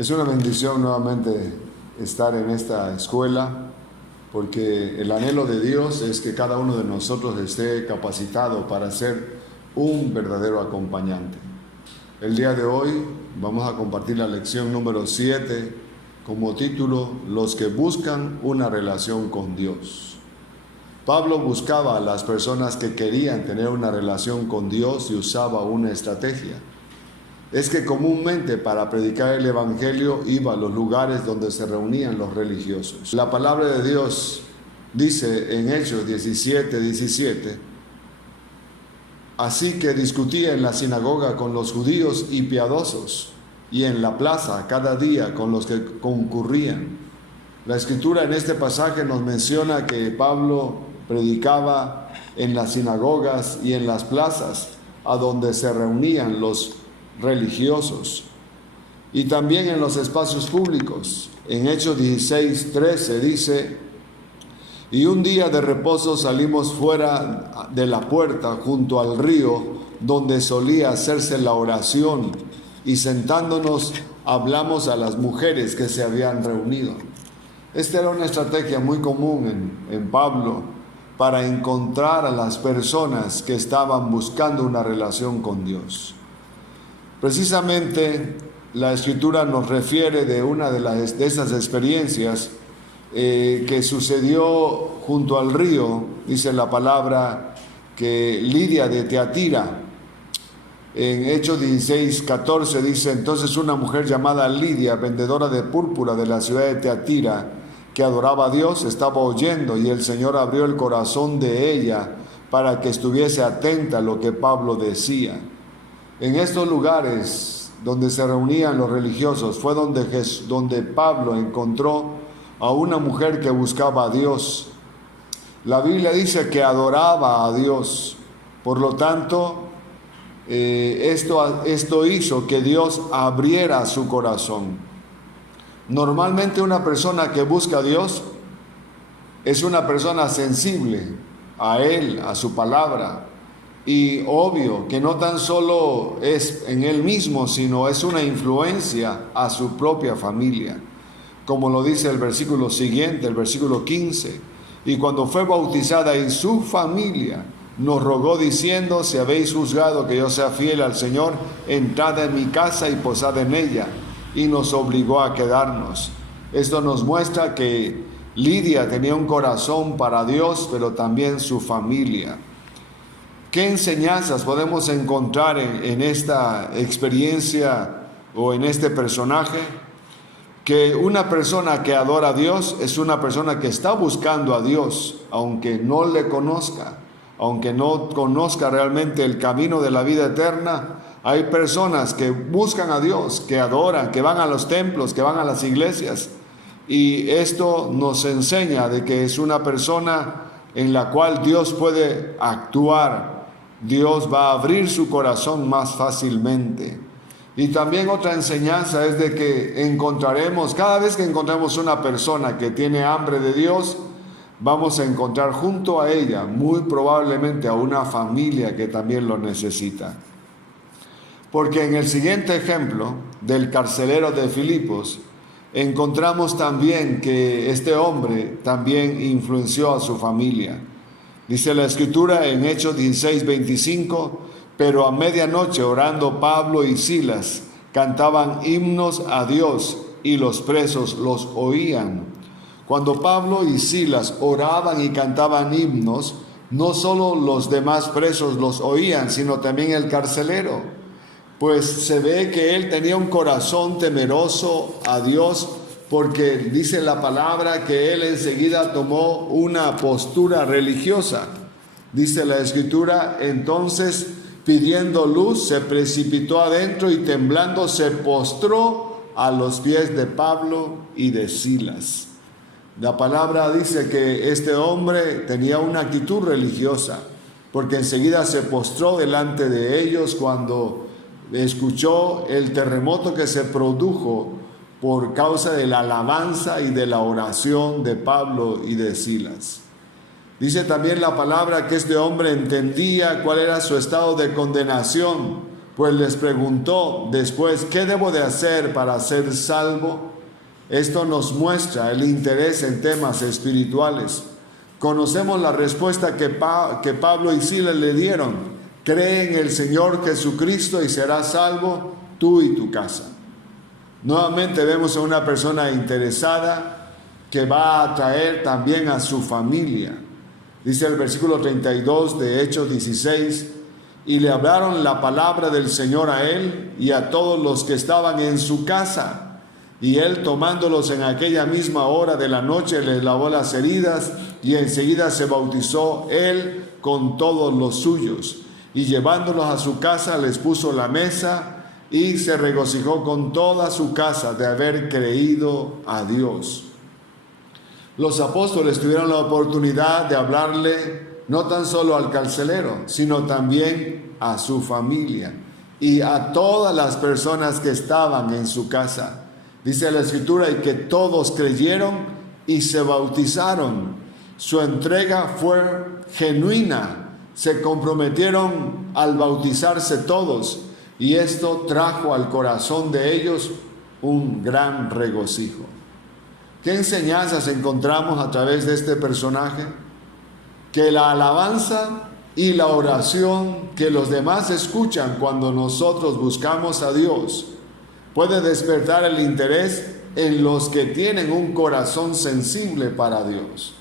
Es una bendición nuevamente estar en esta escuela, porque el anhelo de Dios es que cada uno de nosotros esté capacitado para ser un verdadero acompañante. El día de hoy vamos a compartir la lección número 7 como título: Los que buscan una relación con Dios. Pablo buscaba a las personas que querían tener una relación con Dios y usaba una estrategia. Es que comúnmente para predicar el Evangelio iba a los lugares donde se reunían los religiosos. La palabra de Dios dice en Hechos 17:17: así que discutía en la sinagoga con los judíos y piadosos, y en la plaza cada día con los que concurrían. La Escritura en este pasaje nos menciona que Pablo predicaba en las sinagogas y en las plazas a donde se reunían los religiosos, y también en los espacios públicos. En Hechos 16:13 dice: y un día de reposo salimos fuera de la puerta junto al río donde solía hacerse la oración, y sentándonos hablamos a las mujeres que se habían reunido. Esta era una estrategia muy común en Pablo para encontrar a las personas que estaban buscando una relación con Dios. Precisamente la Escritura nos refiere de una de esas experiencias que sucedió junto al río. Dice la palabra que Lidia de Teatira, en Hechos 16:14 dice: entonces una mujer llamada Lidia, vendedora de púrpura de la ciudad de Teatira, que adoraba a Dios, estaba oyendo, y el Señor abrió el corazón de ella para que estuviese atenta a lo que Pablo decía. En estos lugares donde se reunían los religiosos fue donde Pablo encontró a una mujer que buscaba a Dios. La Biblia dice que adoraba a Dios. Por lo tanto, esto hizo que Dios abriera su corazón. Normalmente una persona que busca a Dios es una persona sensible a Él, a su palabra. Y obvio que no tan solo es en él mismo, sino es una influencia a su propia familia. Como lo dice el versículo siguiente, el versículo 15. Y cuando fue bautizada en su familia, nos rogó diciendo: si habéis juzgado que yo sea fiel al Señor, entrad en mi casa y posad en ella. Y nos obligó a quedarnos. Esto nos muestra que Lidia tenía un corazón para Dios, pero también su familia. ¿Qué enseñanzas podemos encontrar en esta experiencia o en este personaje? Que una persona que adora a Dios es una persona que está buscando a Dios, aunque no le conozca, aunque no conozca realmente el camino de la vida eterna. Hay personas que buscan a Dios, que adoran, que van a los templos, que van a las iglesias, y esto nos enseña de que es una persona en la cual Dios puede actuar. Dios va a abrir su corazón más fácilmente. Y también otra enseñanza es de que cada vez que encontremos una persona que tiene hambre de Dios, vamos a encontrar junto a ella muy probablemente a una familia que también lo necesita. Porque en el siguiente ejemplo del carcelero de Filipos, encontramos también que este hombre también influenció a su familia. Dice la Escritura en Hechos 16:25: pero a medianoche, orando Pablo y Silas, cantaban himnos a Dios, y los presos los oían. Cuando Pablo y Silas oraban y cantaban himnos, no solo los demás presos los oían, sino también el carcelero, pues se ve que él tenía un corazón temeroso a Dios, porque dice la palabra que él enseguida tomó una postura religiosa. Dice la Escritura: entonces, pidiendo luz, se precipitó adentro y temblando se postró a los pies de Pablo y de Silas. La palabra dice que este hombre tenía una actitud religiosa, porque enseguida se postró delante de ellos cuando escuchó el terremoto que se produjo por causa de la alabanza y de la oración de Pablo y de Silas. Dice también la palabra que este hombre entendía cuál era su estado de condenación, pues les preguntó después: ¿qué debo de hacer para ser salvo? Esto nos muestra el interés en temas espirituales. Conocemos la respuesta que Pablo y Silas le dieron: cree en el Señor Jesucristo y serás salvo tú y tu casa. Nuevamente vemos a una persona interesada que va a atraer también a su familia. Dice el versículo 32 de Hechos 16: y le hablaron la palabra del Señor a él y a todos los que estaban en su casa. Y él, tomándolos en aquella misma hora de la noche, les lavó las heridas, y enseguida se bautizó él con todos los suyos. Y llevándolos a su casa, les puso la mesa, y se regocijó con toda su casa de haber creído a Dios. Los apóstoles tuvieron la oportunidad de hablarle no tan solo al carcelero, sino también a su familia y a todas las personas que estaban en su casa. Dice la Escritura: y que todos creyeron y se bautizaron. Su entrega fue genuina. Se comprometieron al bautizarse todos, y esto trajo al corazón de ellos un gran regocijo. ¿Qué enseñanzas encontramos a través de este personaje? Que la alabanza y la oración que los demás escuchan cuando nosotros buscamos a Dios puede despertar el interés en los que tienen un corazón sensible para Dios.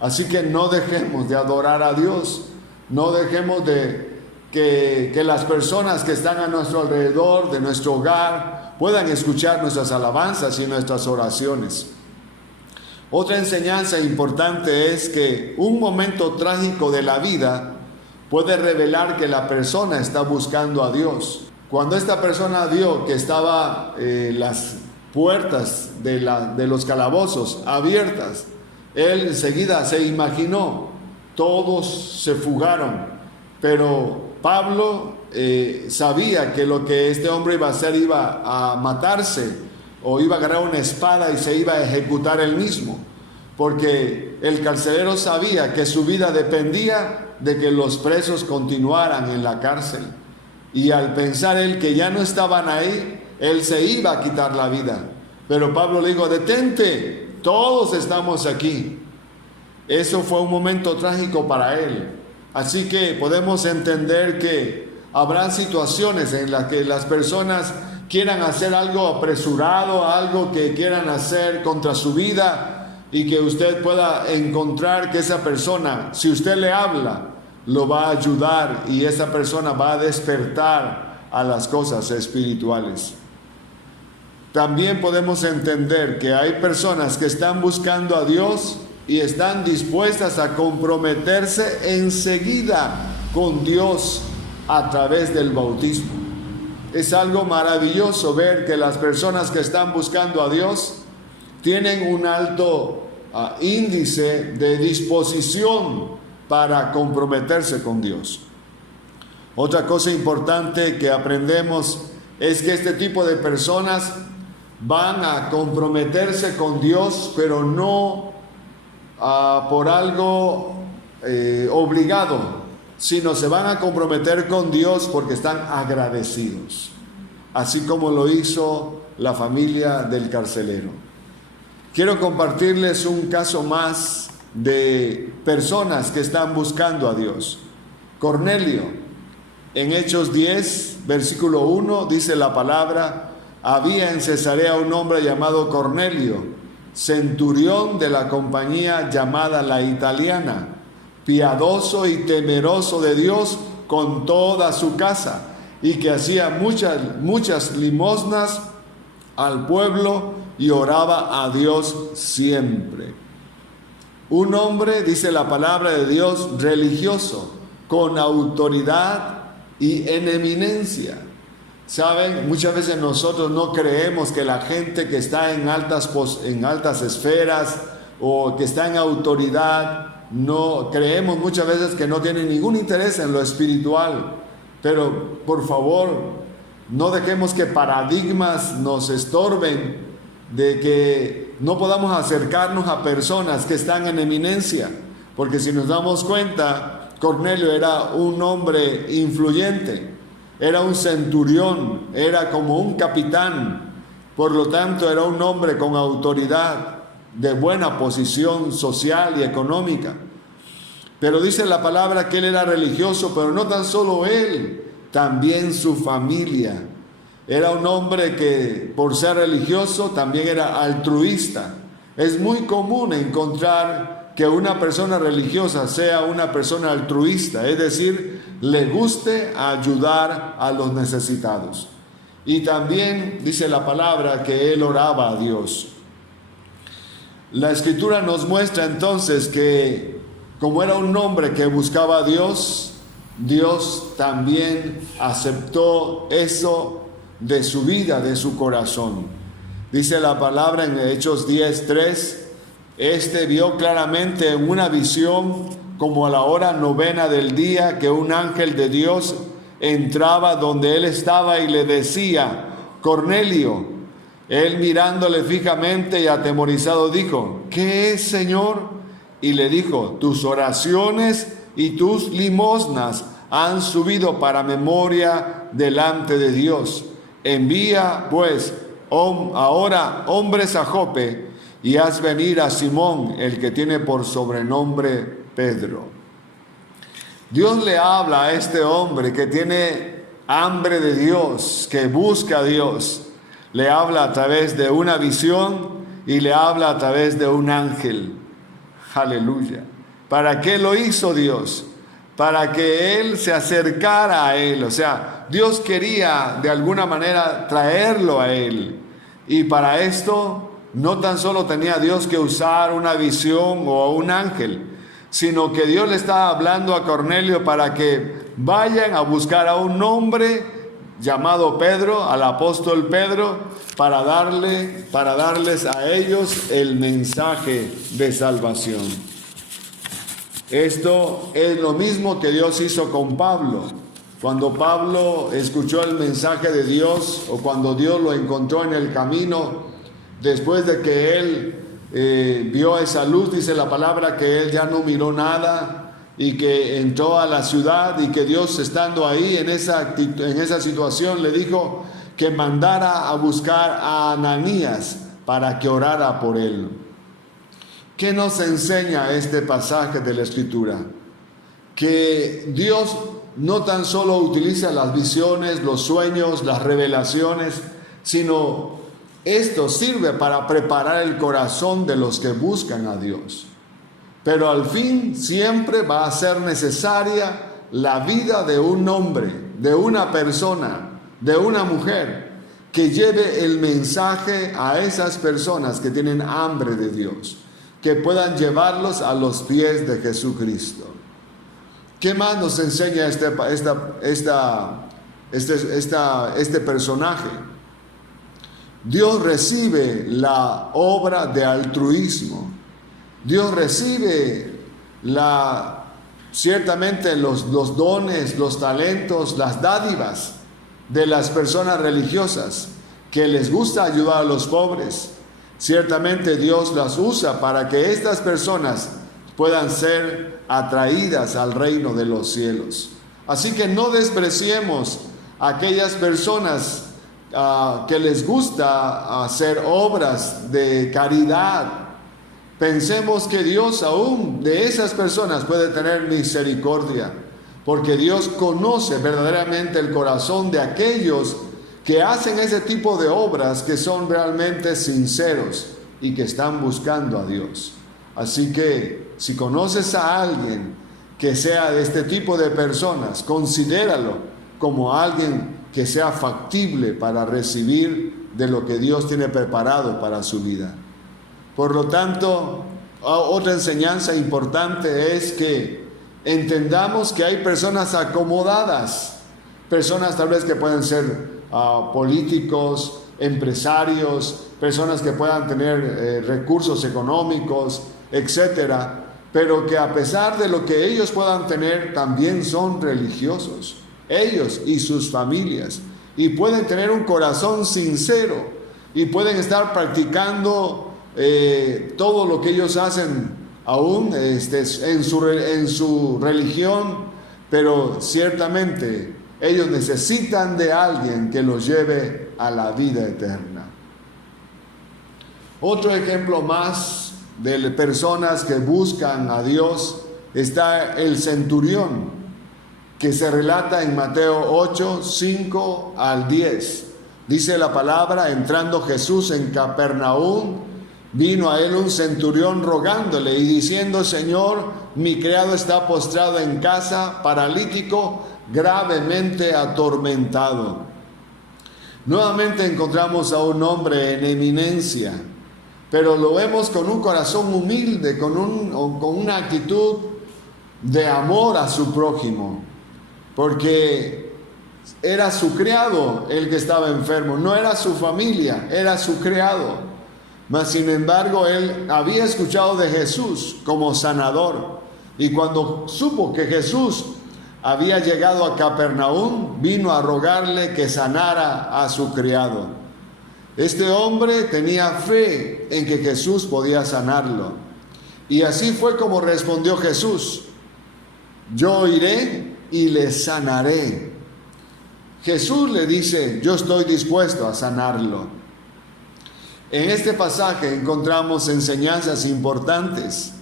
Así que no dejemos de adorar a Dios, no dejemos de que las personas que están a nuestro alrededor, de nuestro hogar, puedan escuchar nuestras alabanzas y nuestras oraciones. Otra enseñanza importante es que un momento trágico de la vida puede revelar que la persona está buscando a Dios. Cuando esta persona vio que estaban las puertas de los calabozos abiertas, él enseguida se imaginó, todos se fugaron, pero Pablo sabía que lo que este hombre iba a hacer iba a matarse, o iba a agarrar una espada y se iba a ejecutar él mismo, porque el carcelero sabía que su vida dependía de que los presos continuaran en la cárcel. Y al pensar él que ya no estaban ahí, él se iba a quitar la vida. Pero Pablo le dijo: detente, todos estamos aquí. Eso fue un momento trágico para él. Así que podemos entender que habrá situaciones en las que las personas quieran hacer algo apresurado, algo que quieran hacer contra su vida, y que usted pueda encontrar que esa persona, si usted le habla, lo va a ayudar, y esa persona va a despertar a las cosas espirituales. También podemos entender que hay personas que están buscando a Dios y están dispuestas a comprometerse enseguida con Dios a través del bautismo. Es algo maravilloso ver que las personas que están buscando a Dios tienen un alto índice de disposición para comprometerse con Dios. Otra cosa importante que aprendemos es que este tipo de personas van a comprometerse con Dios, pero no por algo obligado, sino se van a comprometer con Dios porque están agradecidos, así como lo hizo la familia del carcelero. Quiero compartirles un caso más de personas que están buscando a Dios. Cornelio, en Hechos 10, versículo 1, dice la palabra: había en Cesarea un hombre llamado Cornelio, centurión de la compañía llamada la Italiana, piadoso y temeroso de Dios con toda su casa, y que hacía muchas limosnas al pueblo y oraba a Dios siempre. Un hombre, dice la palabra de Dios, religioso, con autoridad y en eminencia. Saben, muchas veces nosotros no creemos que la gente que está en altas esferas o que está en autoridad, no creemos muchas veces que no tienen ningún interés en lo espiritual. Pero por favor, no dejemos que paradigmas nos estorben de que no podamos acercarnos a personas que están en eminencia, porque si nos damos cuenta, Cornelio era un hombre influyente. era un centurión, era como un capitán, por lo tanto era un hombre con autoridad, de buena posición social y económica. Pero dice la palabra que él era religioso, pero no tan solo él, también su familia. Era un hombre que por ser religioso también era altruista. Es muy común encontrar que una persona religiosa sea una persona altruista, es decir, le guste ayudar a los necesitados. Y también dice la palabra que él oraba a Dios. La Escritura nos muestra entonces que como era un hombre que buscaba a Dios, Dios también aceptó eso de su vida, de su corazón. Dice la palabra en Hechos 10:3, este vio claramente en una visión como a la hora 9 del día que un ángel de Dios entraba donde él estaba y le decía, Cornelio. Él mirándole fijamente y atemorizado dijo, ¿qué es, Señor? Y le dijo, tus oraciones y tus limosnas han subido para memoria delante de Dios. Envía pues ahora hombres a Jope y haz venir a Simón, el que tiene por sobrenombre Pedro. Dios le habla a este hombre que tiene hambre de Dios, que busca a Dios. Le habla a través de una visión y le habla a través de un ángel. Aleluya. ¿Para qué lo hizo Dios? Para que él se acercara a él. O sea, Dios quería de alguna manera traerlo a él. Y para esto no tan solo tenía Dios que usar una visión o un ángel, sino que Dios le estaba hablando a Cornelio para que vayan a buscar a un hombre llamado Pedro, al apóstol Pedro, para darles a ellos el mensaje de salvación. Esto es lo mismo que Dios hizo con Pablo. Cuando Pablo escuchó el mensaje de Dios, o cuando Dios lo encontró en el camino, después de que él vio esa luz, dice la palabra que él ya no miró nada, y que entró a la ciudad y que Dios, estando ahí en esa situación, le dijo que mandara a buscar a Ananías para que orara por él. ¿Qué nos enseña este pasaje de la Escritura? Que Dios no tan solo utiliza las visiones, los sueños, las revelaciones, sino esto sirve para preparar el corazón de los que buscan a Dios. Pero al fin siempre va a ser necesaria la vida de un hombre, de una persona, de una mujer, que lleve el mensaje a esas personas que tienen hambre de Dios, que puedan llevarlos a los pies de Jesucristo. ¿Qué más nos enseña este personaje? Dios recibe la obra de altruismo. Dios recibe ciertamente los dones, los talentos, las dádivas de las personas religiosas que les gusta ayudar a los pobres. Ciertamente Dios las usa para que estas personas puedan ser atraídas al reino de los cielos. Así que no despreciemos a aquellas personas que les gusta hacer obras de caridad. Pensemos que Dios aún de esas personas puede tener misericordia, porque Dios conoce verdaderamente el corazón de aquellos que hacen ese tipo de obras, que son realmente sinceros y que están buscando a Dios. Así que si conoces a alguien que sea de este tipo de personas, considéralo como alguien que sea factible para recibir de lo que Dios tiene preparado para su vida. Por lo tanto, otra enseñanza importante es que entendamos que hay personas acomodadas, personas tal vez que pueden ser políticos, empresarios, personas que puedan tener recursos económicos, etcétera, pero que a pesar de lo que ellos puedan tener, también son religiosos, ellos y sus familias, y pueden tener un corazón sincero, y pueden estar practicando todo lo que ellos hacen aún en su religión, pero ciertamente Ellos necesitan de alguien que los lleve a la vida eterna. Otro ejemplo más de personas que buscan a Dios está el centurión, que se relata en Mateo 8, 5 al 10. Dice la palabra: entrando Jesús en Capernaum, vino a él un centurión rogándole y diciendo: Señor, mi criado está postrado en casa, paralítico, gravemente atormentado. Nuevamente encontramos a un hombre en eminencia, pero lo vemos con un corazón humilde, con una actitud de amor a su prójimo, porque era su criado el que estaba enfermo, no era su familia, era su criado. Mas sin embargo, él había escuchado de Jesús como sanador, y cuando supo que Jesús había llegado a Capernaum, vino a rogarle que sanara a su criado. Este hombre tenía fe en que Jesús podía sanarlo, y así fue como respondió Jesús: yo iré y le sanaré. Jesús le dice: yo estoy dispuesto a sanarlo. En este pasaje encontramos enseñanzas importantes,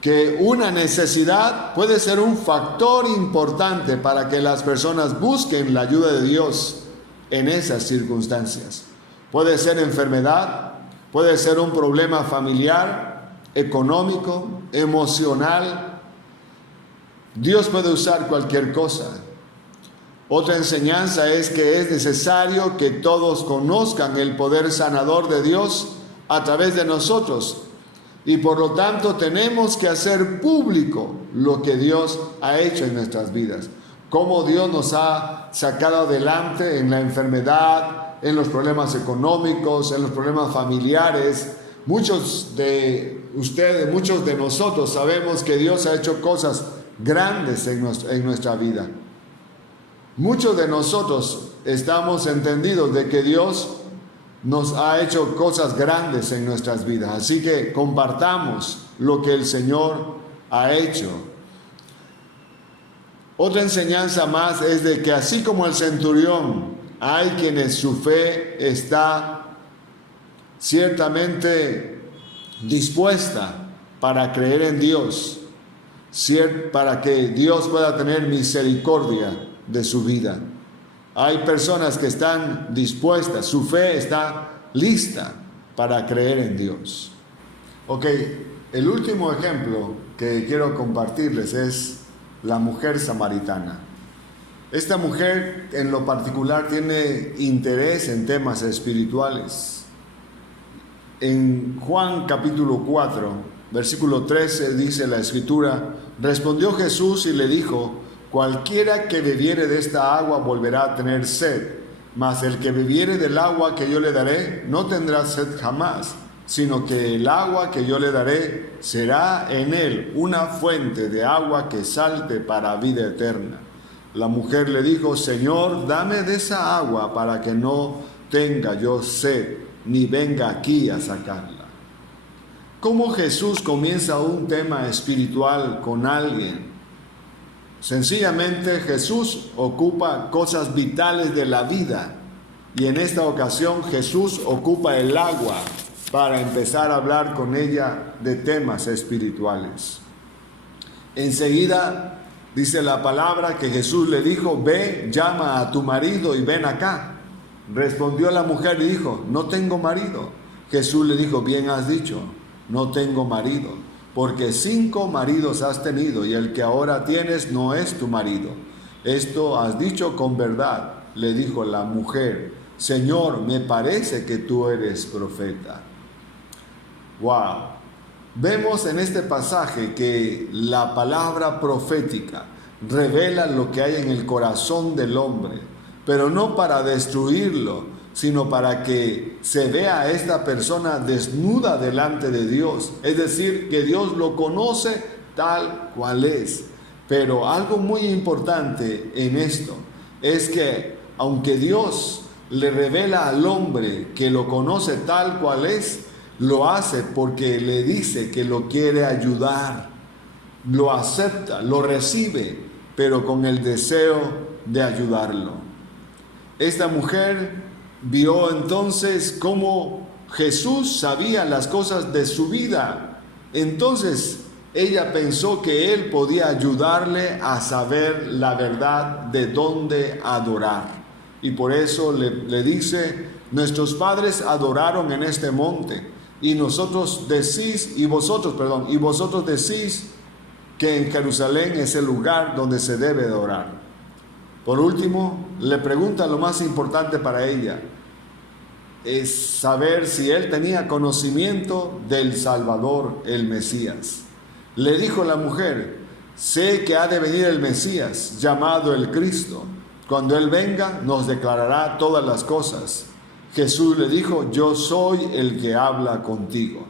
que una necesidad puede ser un factor importante para que las personas busquen la ayuda de Dios en esas circunstancias. Puede ser enfermedad, puede ser un problema familiar, económico, emocional. Dios puede usar cualquier cosa. Otra enseñanza es que es necesario que todos conozcan el poder sanador de Dios a través de nosotros, y por lo tanto tenemos que hacer público lo que Dios ha hecho en nuestras vidas, cómo Dios nos ha sacado adelante en la enfermedad, en los problemas económicos, en los problemas familiares. Muchos de ustedes, muchos de nosotros sabemos que Dios ha hecho cosas grandes en nuestra vida. Muchos de nosotros estamos entendidos de que Dios nos ha hecho cosas grandes en nuestras vidas. Así que compartamos lo que el Señor ha hecho. Otra enseñanza más es de que así como el centurión, hay quienes su fe está ciertamente dispuesta para creer en Dios, para que Dios pueda tener misericordia de su vida. Hay personas que están dispuestas, su fe está lista para creer en Dios. Ok, el último ejemplo que quiero compartirles es la mujer samaritana. Esta mujer en lo particular tiene interés en temas espirituales. En Juan capítulo 4, versículo 13 dice la escritura: respondió Jesús y le dijo: cualquiera que bebiere de esta agua volverá a tener sed, mas el que bebiere del agua que yo le daré no tendrá sed jamás, sino que el agua que yo le daré será en él una fuente de agua que salte para vida eterna. La mujer le dijo: Señor, dame de esa agua para que no tenga yo sed, ni venga aquí a sacarla. ¿Cómo Jesús comienza un tema espiritual con alguien? Sencillamente Jesús ocupa cosas vitales de la vida, y en esta ocasión Jesús ocupa el agua para empezar a hablar con ella de temas espirituales. Enseguida dice la palabra que Jesús le dijo: ve, llama a tu marido y ven acá. Respondió la mujer y dijo: no tengo marido. Jesús le dijo: bien has dicho, no tengo marido, porque 5 maridos has tenido y el que ahora tienes no es tu marido. Esto has dicho con verdad. Le dijo la mujer: Señor, me parece que tú eres profeta. Wow. Vemos en este pasaje que la palabra profética revela lo que hay en el corazón del hombre, pero no para destruirlo, sino para que se vea a esta persona desnuda delante de Dios. Es decir, que Dios lo conoce tal cual es. Pero algo muy importante en esto es que aunque Dios le revela al hombre que lo conoce tal cual es, lo hace porque le dice que lo quiere ayudar, lo acepta, lo recibe, pero con el deseo de ayudarlo. Esta mujer vio entonces cómo Jesús sabía las cosas de su vida. Entonces ella pensó que él podía ayudarle a saber la verdad de dónde adorar. Y por eso le dice: nuestros padres adoraron en este monte, y vosotros decís que en Jerusalén es el lugar donde se debe adorar. Por último, le pregunta lo más importante para ella, es saber si él tenía conocimiento del Salvador, el Mesías. Le dijo la mujer: sé que ha de venir el Mesías, llamado el Cristo. Cuando él venga, nos declarará todas las cosas. Jesús le dijo: yo soy el que habla contigo.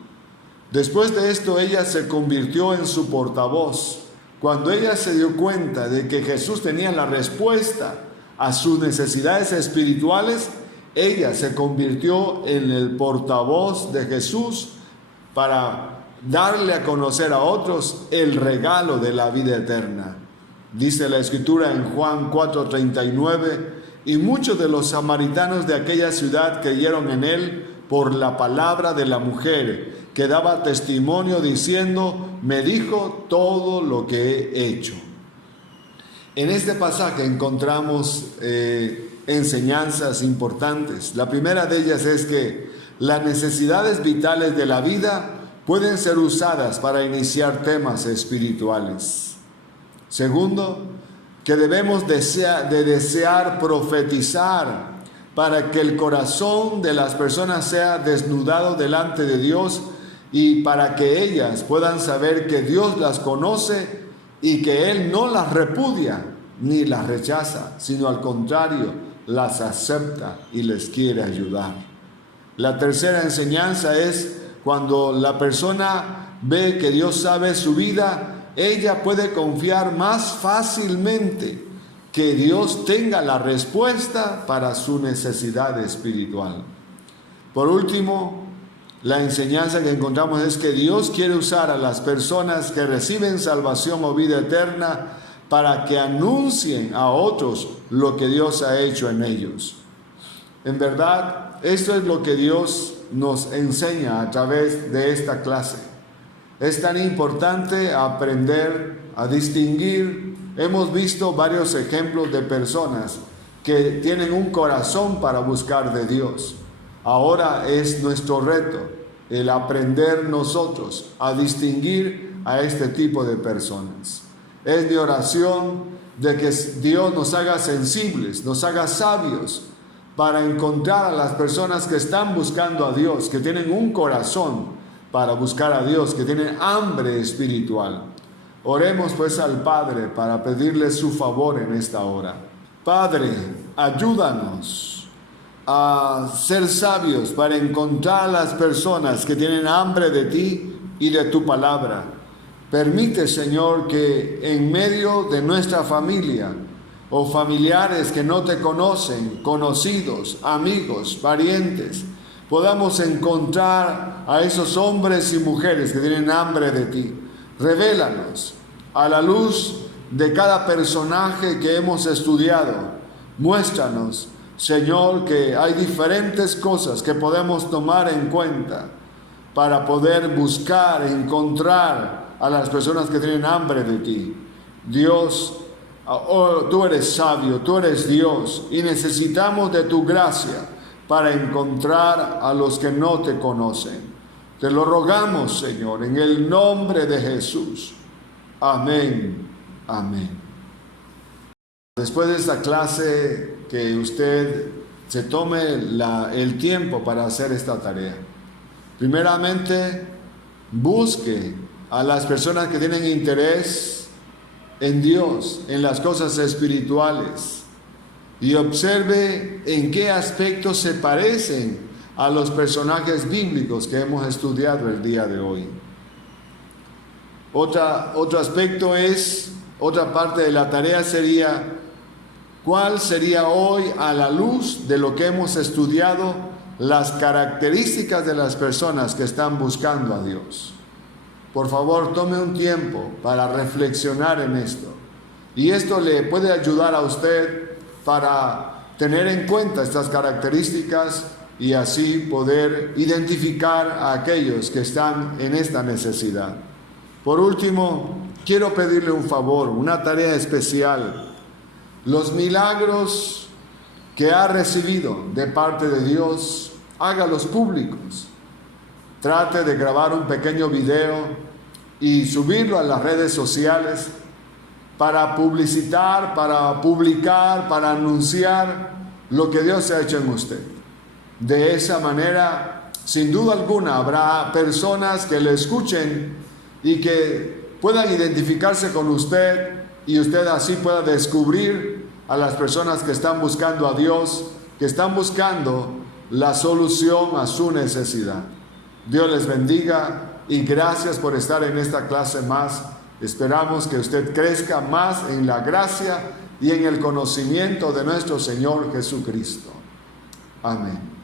Después de esto, ella se convirtió en su portavoz. Cuando ella se dio cuenta de que Jesús tenía la respuesta a sus necesidades espirituales, ella se convirtió en el portavoz de Jesús para darle a conocer a otros el regalo de la vida eterna. Dice la Escritura en Juan 4:39: y muchos de los samaritanos de aquella ciudad creyeron en él por la palabra de la mujer, que daba testimonio diciendo: me dijo todo lo que he hecho. En este pasaje encontramos enseñanzas importantes. La primera de ellas es que las necesidades vitales de la vida pueden ser usadas para iniciar temas espirituales. Segundo, que debemos desear profetizar para que el corazón de las personas sea desnudado delante de Dios y para que ellas puedan saber que Dios las conoce y que Él no las repudia ni las rechaza, sino al contrario, las acepta y les quiere ayudar. La tercera enseñanza es cuando la persona ve que Dios sabe su vida, ella puede confiar más fácilmente que Dios tenga la respuesta para su necesidad espiritual. Por último, la enseñanza que encontramos es que Dios quiere usar a las personas que reciben salvación o vida eterna para que anuncien a otros lo que Dios ha hecho en ellos. En verdad, esto es lo que Dios nos enseña a través de esta clase. Es tan importante aprender a distinguir. Hemos visto varios ejemplos de personas que tienen un corazón para buscar de Dios. Ahora es nuestro reto el aprender nosotros a distinguir a este tipo de personas. Es mi oración de que Dios nos haga sensibles, nos haga sabios para encontrar a las personas que están buscando a Dios, que tienen un corazón para buscar a Dios, que tienen hambre espiritual. Oremos pues al Padre para pedirle su favor en esta hora. Padre, ayúdanos a ser sabios para encontrar a las personas que tienen hambre de ti y de tu palabra. Permite, Señor, que en medio de nuestra familia o familiares que no te conocen, conocidos, amigos, parientes, podamos encontrar a esos hombres y mujeres que tienen hambre de ti. Revélanos a la luz de cada personaje que hemos estudiado. Muéstranos, Señor, que hay diferentes cosas que podemos tomar en cuenta para poder buscar, encontrar a las personas que tienen hambre de ti. Dios, tú eres sabio, tú eres Dios y necesitamos de tu gracia para encontrar a los que no te conocen. Te lo rogamos, Señor, en el nombre de Jesús. Amén. Amén. Después de esta clase, que usted se tome el tiempo para hacer esta tarea. Primeramente, busque a las personas que tienen interés en Dios, en las cosas espirituales, y observe en qué aspectos se parecen a los personajes bíblicos que hemos estudiado el día de hoy. Otro aspecto es, otra parte de la tarea sería, ¿cuál sería hoy, a la luz de lo que hemos estudiado, las características de las personas que están buscando a Dios? Por favor, tome un tiempo para reflexionar en esto. Y esto le puede ayudar a usted para tener en cuenta estas características y así poder identificar a aquellos que están en esta necesidad. Por último, quiero pedirle un favor, una tarea especial. Los milagros que ha recibido de parte de Dios, hágalos públicos. Trate de grabar un pequeño video y subirlo a las redes sociales para publicitar, para publicar, para anunciar lo que Dios ha hecho en usted. De esa manera, sin duda alguna, habrá personas que le escuchen y que puedan identificarse con usted y usted así pueda descubrir a las personas que están buscando a Dios, que están buscando la solución a su necesidad. Dios les bendiga y gracias por estar en esta clase más. Esperamos que usted crezca más en la gracia y en el conocimiento de nuestro Señor Jesucristo. Amén.